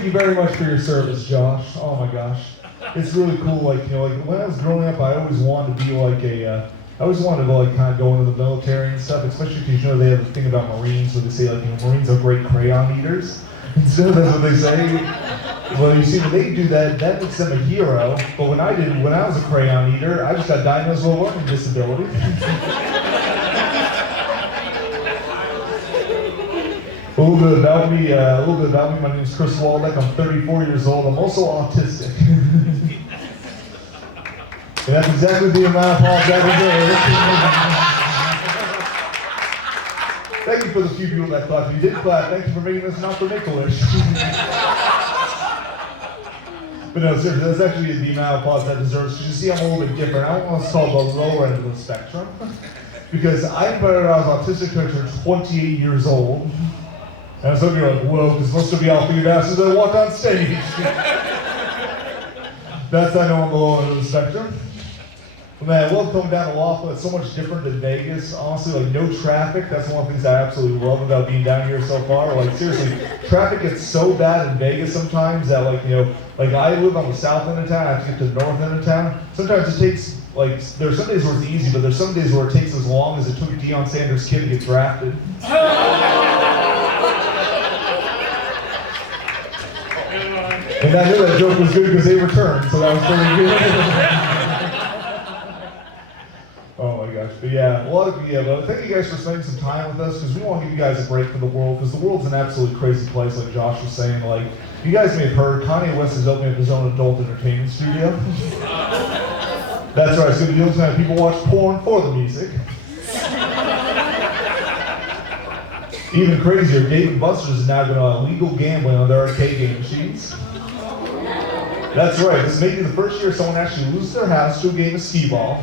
thank you very much for your service, Josh. Oh my gosh. It's really cool, like, you know, like when I was growing up, I always wanted to be like I always wanted to like kind of go into the military and stuff, especially because, you know, they have the thing about Marines where they say like, you know, Marines are great crayon eaters. So that's what they say. Well, you see, when they do that, that makes them a hero. But when I was a crayon eater, I just got diagnosed with a learning disability. A little bit about me. My name is Chris Waldeck. I'm 34 years old. I'm also autistic. And that's exactly the amount of applause I deserve. Thank you for the few people that clapped. If you did clap, thank you for making this not for Make-A-Wish. But no, seriously, that's actually the amount of applause that deserves. Because you see, I'm a little bit different. I want to call the lower end of the spectrum. Because I started out as autistic coach at 28 years old. And some of you are like, whoa, this must be all three asses that walk on stage. That's, I know, on the lower end of the spectrum. But man, I love coming down to Laughlin. It's so much different than Vegas. Honestly, like, no traffic. That's one of the things I absolutely love about being down here so far. Like, seriously, traffic gets so bad in Vegas sometimes that, like, you know, like I live on the south end of town, I have to get to the north end of town. Sometimes it takes, like, there's some days where it's easy, but there's some days where it takes as long as it took Deion Sanders' kid to get drafted. And I knew that joke was good because they returned, so that was pretty good. Oh my gosh, but yeah, but thank you guys for spending some time with us, because we want to give you guys a break from the world, because the world's an absolutely crazy place, like Josh was saying. Like, you guys may have heard, Kanye West is opening up his own adult entertainment studio. That's right, it's going to be the only time people watch porn for the music. Even crazier, Dave & Buster's is now going to allow legal gambling on their arcade game machines. That's right, this may be the first year someone actually loses their house to a game of skee-ball.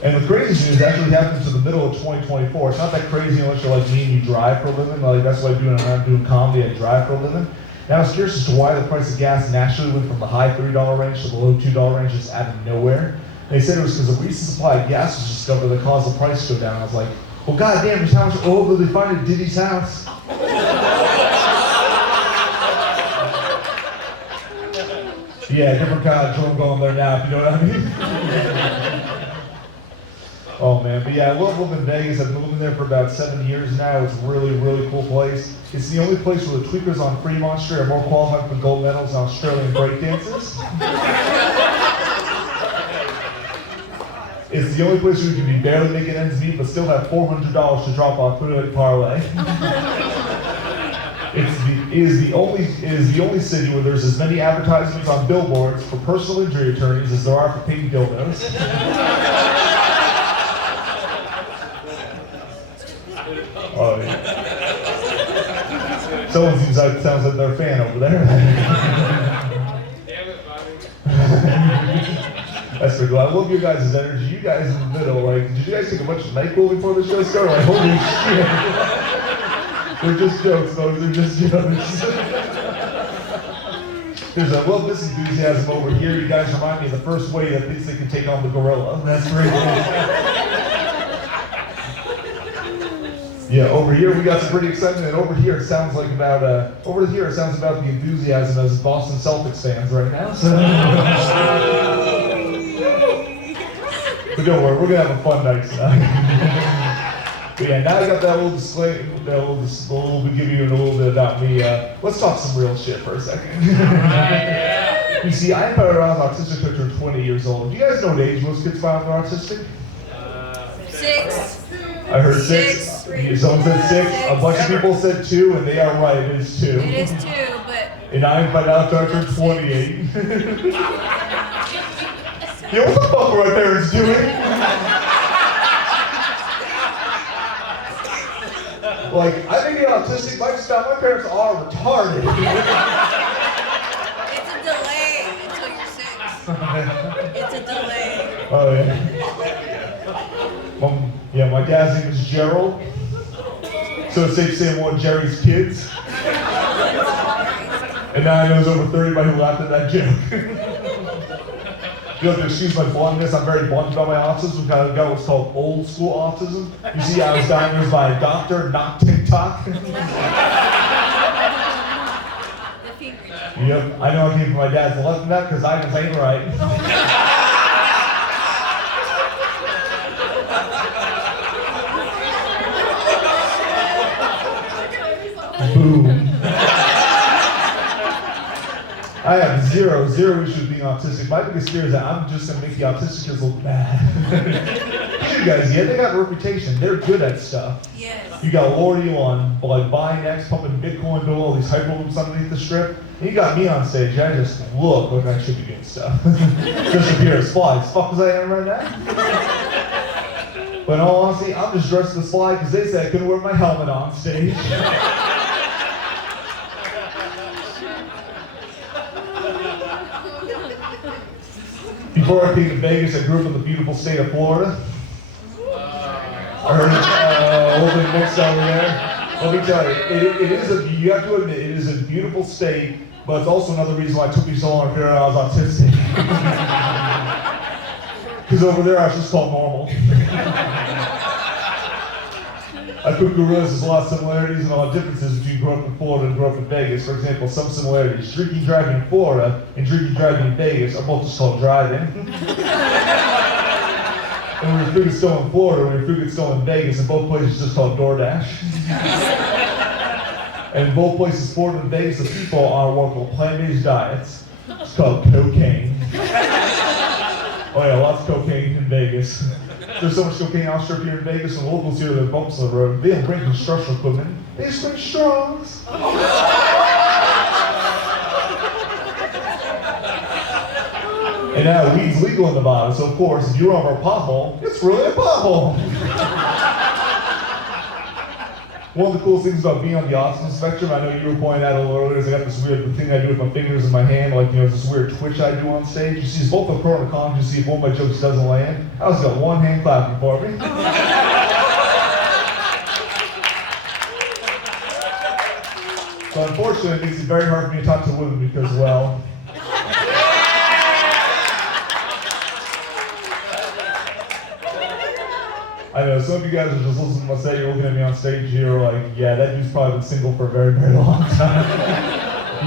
And the crazy news actually happens in the middle of 2024. It's not that crazy unless you're like me and you drive for a living. Like, that's what I do when I'm doing comedy, I drive for a living. Now I was curious as to why the price of gas naturally went from the high $3 range to the low $2 range just out of nowhere. They said it was because a recent supply of gas was discovered that caused the price to go down. I was like, well, goddamn, just how much oil did they find at Diddy's house? Yeah, different kind of drum going there now, if you know what I mean. Oh man, but yeah, I love living in Vegas. I've been living there for about 7 years now. It's a really, really cool place. It's the only place where the tweakers on Fremont Street are more qualified for gold medals than Australian breakdancers. It's the only place where you can be barely making ends meet, but still have $400 to drop off Food Parlay. It is the only city where there's as many advertisements on billboards for personal injury attorneys as there are for pink dildos. Oh yeah. Someone sounds like they're a fan over there. Damn it, Bobby. That's pretty cool. I love your guys' energy. You guys in the middle, like, did you guys take a bunch of NyQuil before the show started? Like, holy shit. They're just jokes, folks. They're just jokes. There's a little enthusiasm over here. You guys remind me of the first wave that thinks they can take on the gorilla. That's great. Yeah, over here we got some pretty excitement, and over here it sounds about the enthusiasm as Boston Celtics fans right now. So. But don't worry, we're gonna have a fun night tonight. But yeah, now I got that little display. We'll give you a little bit about me. Let's talk some real shit for a second. You see, I started around autistic coach when 20 years old. Do you guys know what age most kids find out they're autistic? 6. I heard 6. Someone said 6. A bunch of people said 2, and they are right. It is 2. It is 2, but. And I found out I turned 28. Yo, what the fuck were my parents doing? Like, I may be autistic, my parents are retarded. It's a delay until you're 6. It's a delay. Oh, yeah. My dad's name is Gerald. So it's safe to say I'm one of Jerry's kids. And now I know there's over 30 who laughed at that joke. You have to excuse my bluntness. I'm very blunt about my autism. We've got what's called old school autism. You see, I was diagnosed by a doctor, not TikTok. Cambridge. Yep, I know I came from my dad's left of that because I just ain't right. Boom. I have zero issue with being autistic. My biggest fear is that I'm just gonna make the autistic kids look bad. You guys, yeah, they got a reputation. They're good at stuff. Yes. You got Lordy on like buying X, pumping Bitcoin, doing all these hyperloops underneath the strip. And you got me on stage. I just look like I should be doing stuff. Just appear as fly. As fuck as I am right now. But in all honesty, I'm just dressed as fly because they said I couldn't wear my helmet on stage. Before I came to Vegas, I grew up in the beautiful state of Florida. I heard it over mixed over there. Let me tell you, you have to admit, it is a beautiful state, but it's also another reason why it took me so long to figure out I was autistic. Because over there I was just called normal. I put gorillas, there's a lot of similarities and a lot of differences between growing up in Florida and growing up in Vegas. For example, some similarities. Drinking driving in Florida and drinking driving in Vegas are both just called driving. And when your food is still in Florida, when your food is still in Vegas, in both places just called DoorDash. And in both places, Florida and Vegas, the people are what called plant-based diets. It's called cocaine. Oh yeah, lots of cocaine in Vegas. There's so much cocaine I'll strip here in Vegas, and the locals hear the bumps on the road. They don't bring construction equipment, they just bring straws. And now weed's legal in Nevada, so of course, if you run over a pothole, it's really a pothole. One of the coolest things about being on the autism spectrum, I know you were pointing out a little earlier, is I got this weird thing I do with my fingers in my hand, like, you know, this weird twitch I do on stage. You see, it's both a pro and a con. You see, if one of my jokes doesn't land, I just got one hand clapping for me. So unfortunately, it makes it very hard for me to talk to women because, well, I know, some of you guys are just listening to my set, you're looking at me on stage, you're like, yeah, that dude's probably been single for a very, very long time.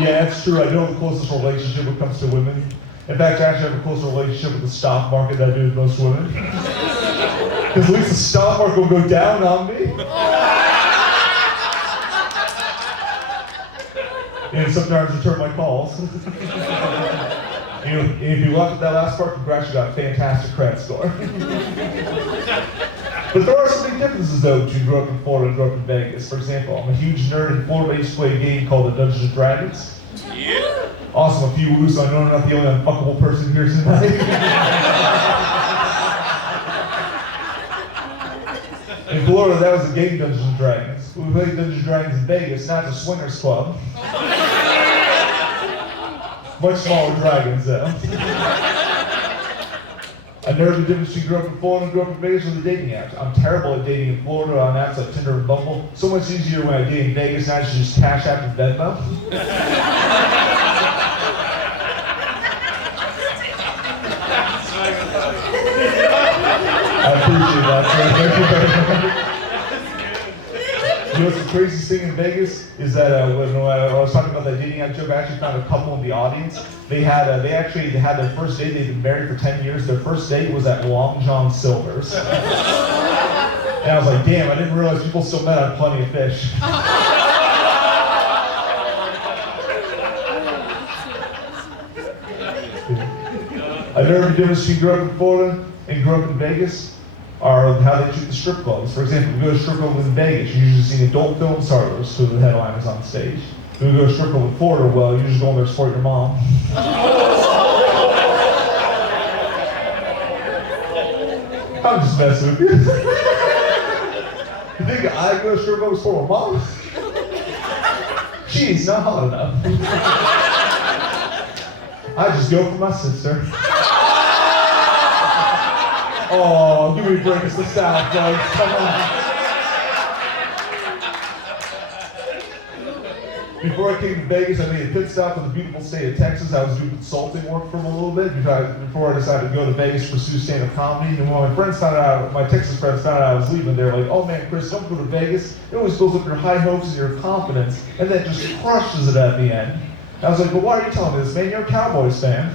Yeah, it's true, I do have the closest relationship when it comes to women. In fact, I actually have a closer relationship with the stock market than I do with most women. Because at least the stock market will go down on me. And sometimes return my calls. You know, if you left at that last part, congrats, you got a fantastic credit score. But there are some big differences though between growing up in Florida and growing up in Vegas. For example, I'm a huge nerd in Florida. I used to play a game called the Dungeons and Dragons. Yeah. Awesome, a few woos, so I know I'm not the only unfuckable person here tonight. In Florida, that was a game, Dungeons and Dragons. We played Dungeons and Dragons in Vegas, now it's a swingers club. Much smaller dragons though. I know the difference between growing up in Florida and growing up in Vegas with the dating apps. I'm terrible at dating in Florida on apps like Tinder and Bumble. So much easier when I date in Vegas, now I should just Cash App and Venmo. I appreciate that, sir. Thank you very much. You know what's the craziest thing in Vegas is that when I was talking about that dating app joke, I actually found a couple in the audience. They actually had their first date. They'd been married for 10 years. Their first date was at Long John Silver's. And I was like, damn, I didn't realize people still met on Plenty of Fish. I know the difference between growing up in Florida and growing up in Vegas are how they treat the strip clubs. For example, if you go to a strip club in Vegas, you're usually seeing adult film stars who are the headliners on stage. If you go to a strip club in Florida, well, you're just going there to support your mom. I'm just messing with you. You think I go to a strip club to support my mom? She's not hot enough. I just go for my sister. Oh, give me a break, it's the South, guys. Come on. Before I came to Vegas, I made a pit stop in the beautiful state of Texas. I was doing consulting work for them a little bit before I decided to go to Vegas to pursue stand-up comedy. And when my friends found out, my Texas friends found out I was leaving, they were like, oh man, Chris, don't go to Vegas. It always builds up your high hopes and your confidence, and then just crushes it at the end. I was like, but why are you telling me this, man? You're a Cowboys fan.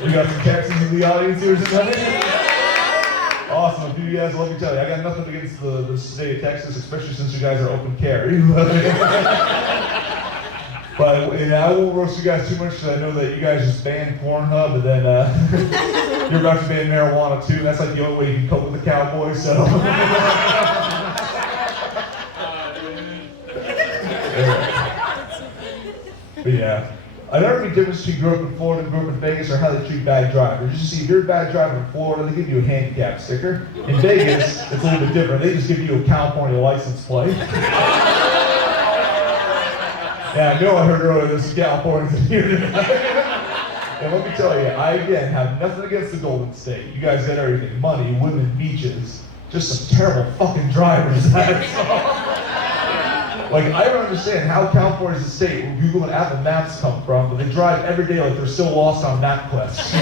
We got some Texans in the audience here tonight. Awesome. If you guys, let me tell you, I got nothing against the state of Texas, especially since you guys are open carry. But and I won't roast you guys too much because I know that you guys just banned Pornhub, and then you're about to ban marijuana too. That's like the only way you can cope with the Cowboys. So. But yeah. I don't know the difference between growing up in Florida and growing up in Vegas or how they treat bad drivers. You see, if you're a bad driver in Florida, they give you a handicap sticker. In Vegas, it's a little bit different. They just give you a California license plate. Yeah, I know I heard earlier there's some Californians in here tonight. And let me tell you, I again have nothing against the Golden State. You guys got everything. Money, women, beaches. Just some terrible fucking drivers. That's all. Like, I don't understand how California's a state where Google and Apple Maps come from, but they drive every day like they're still lost on MapQuest.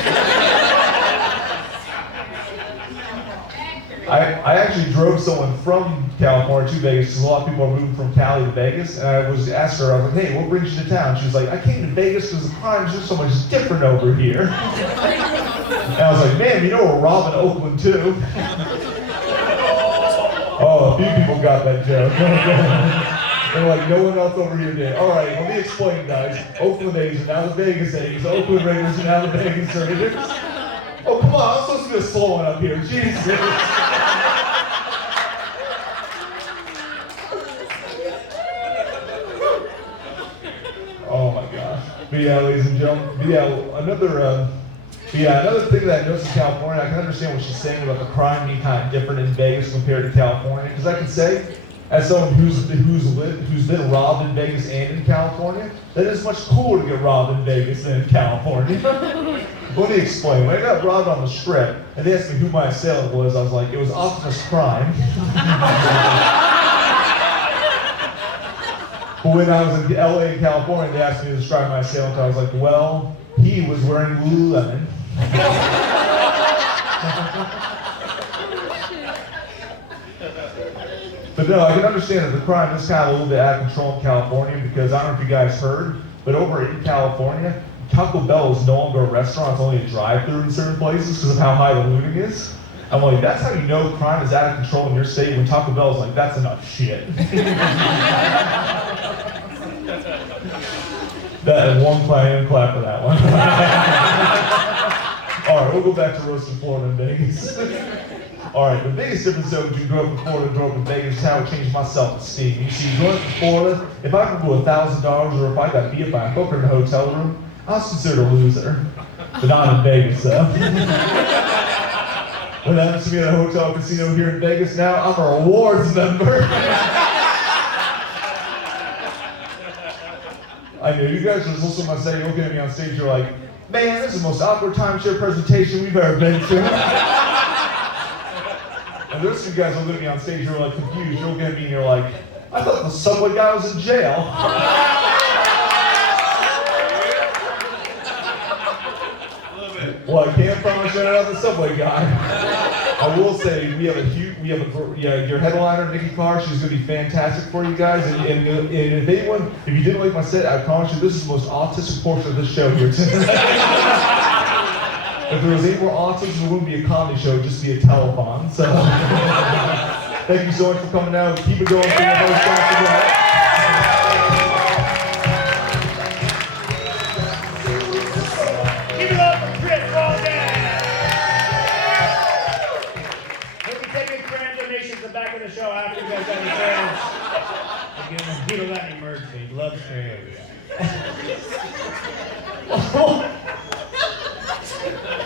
I actually drove someone from California to Vegas because a lot of people are moving from Cali to Vegas, and I was asked her, I was like, hey, what brings you to town? She was like, I came to Vegas because the crime's just so much different over here. And I was like, man, you know we're robbing Oakland too. Oh, a few people got that joke. They're like, no one else over here did. All right, let me explain, guys. Oakland A's are now the Vegas A's. Oakland Raiders are now the Vegas Raiders. Oh, come on, I'm supposed to be a slow one up here. Jesus. Oh my gosh. But yeah, ladies and gentlemen. But yeah, another thing that I noticed in California, I can understand what she's saying about the crime being kind of different in Vegas compared to California. Because I can say, as someone who's been robbed in Vegas and in California, that it's much cooler to get robbed in Vegas than in California. Let me explain. When I got robbed on the Strip, and they asked me who my assailant was, I was like, it was Optimus Prime. But when I was in LA and California, they asked me to describe my assailant. I was like, well, he was wearing Lululemon. But no, I can understand that the crime is kind of a little bit out of control in California because I don't know if you guys heard, but over in California, Taco Bell is no longer a restaurant, it's only a drive-thru in certain places because of how high the looting is. I'm like, that's how you know crime is out of control in your state when Taco Bell is like, that's enough shit. That one clap for that one. All right, we'll go back to roasting Florida and Vegas. All right, the biggest difference though between growing up in Florida and growing up in Vegas is how it changed my self-esteem. You see, growing up in Florida, if I could go $1,000 or if I got beat by a hooker in a hotel room, I was considered a loser. But not in Vegas, though. What happens to me at a hotel casino here in Vegas now, I'm a rewards member. I know, you guys are listening to my say, you're looking at me on stage, you're like, man, this is the most awkward timeshare presentation we've ever been to. And the rest of you guys are looking at me on stage, you're like confused, you're looking at me and you're like, I thought the subway guy was in jail. Well, I can't promise you another subway guy. I will say your headliner, Nikki Carr, she's going to be fantastic for you guys. And if you didn't like my set, I promise you this is the most autistic portion of this show here tonight. If there was any more autism, it wouldn't be a comedy show, it'd just be a telethon. So, thank you so much for coming out. Keep it going for your host, Dr. Back in the show after you guys have your friends. Peter let me merge me. Love Australia.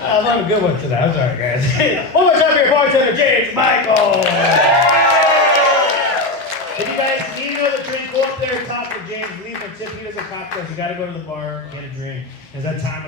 I'm on a good one today. I'm sorry, guys. One more time for your bartender, James Michael. If you guys need another drink, go up there, talk to James, leave a tip. He does a cocktail. You got to go to the bar, get a drink. Because that time.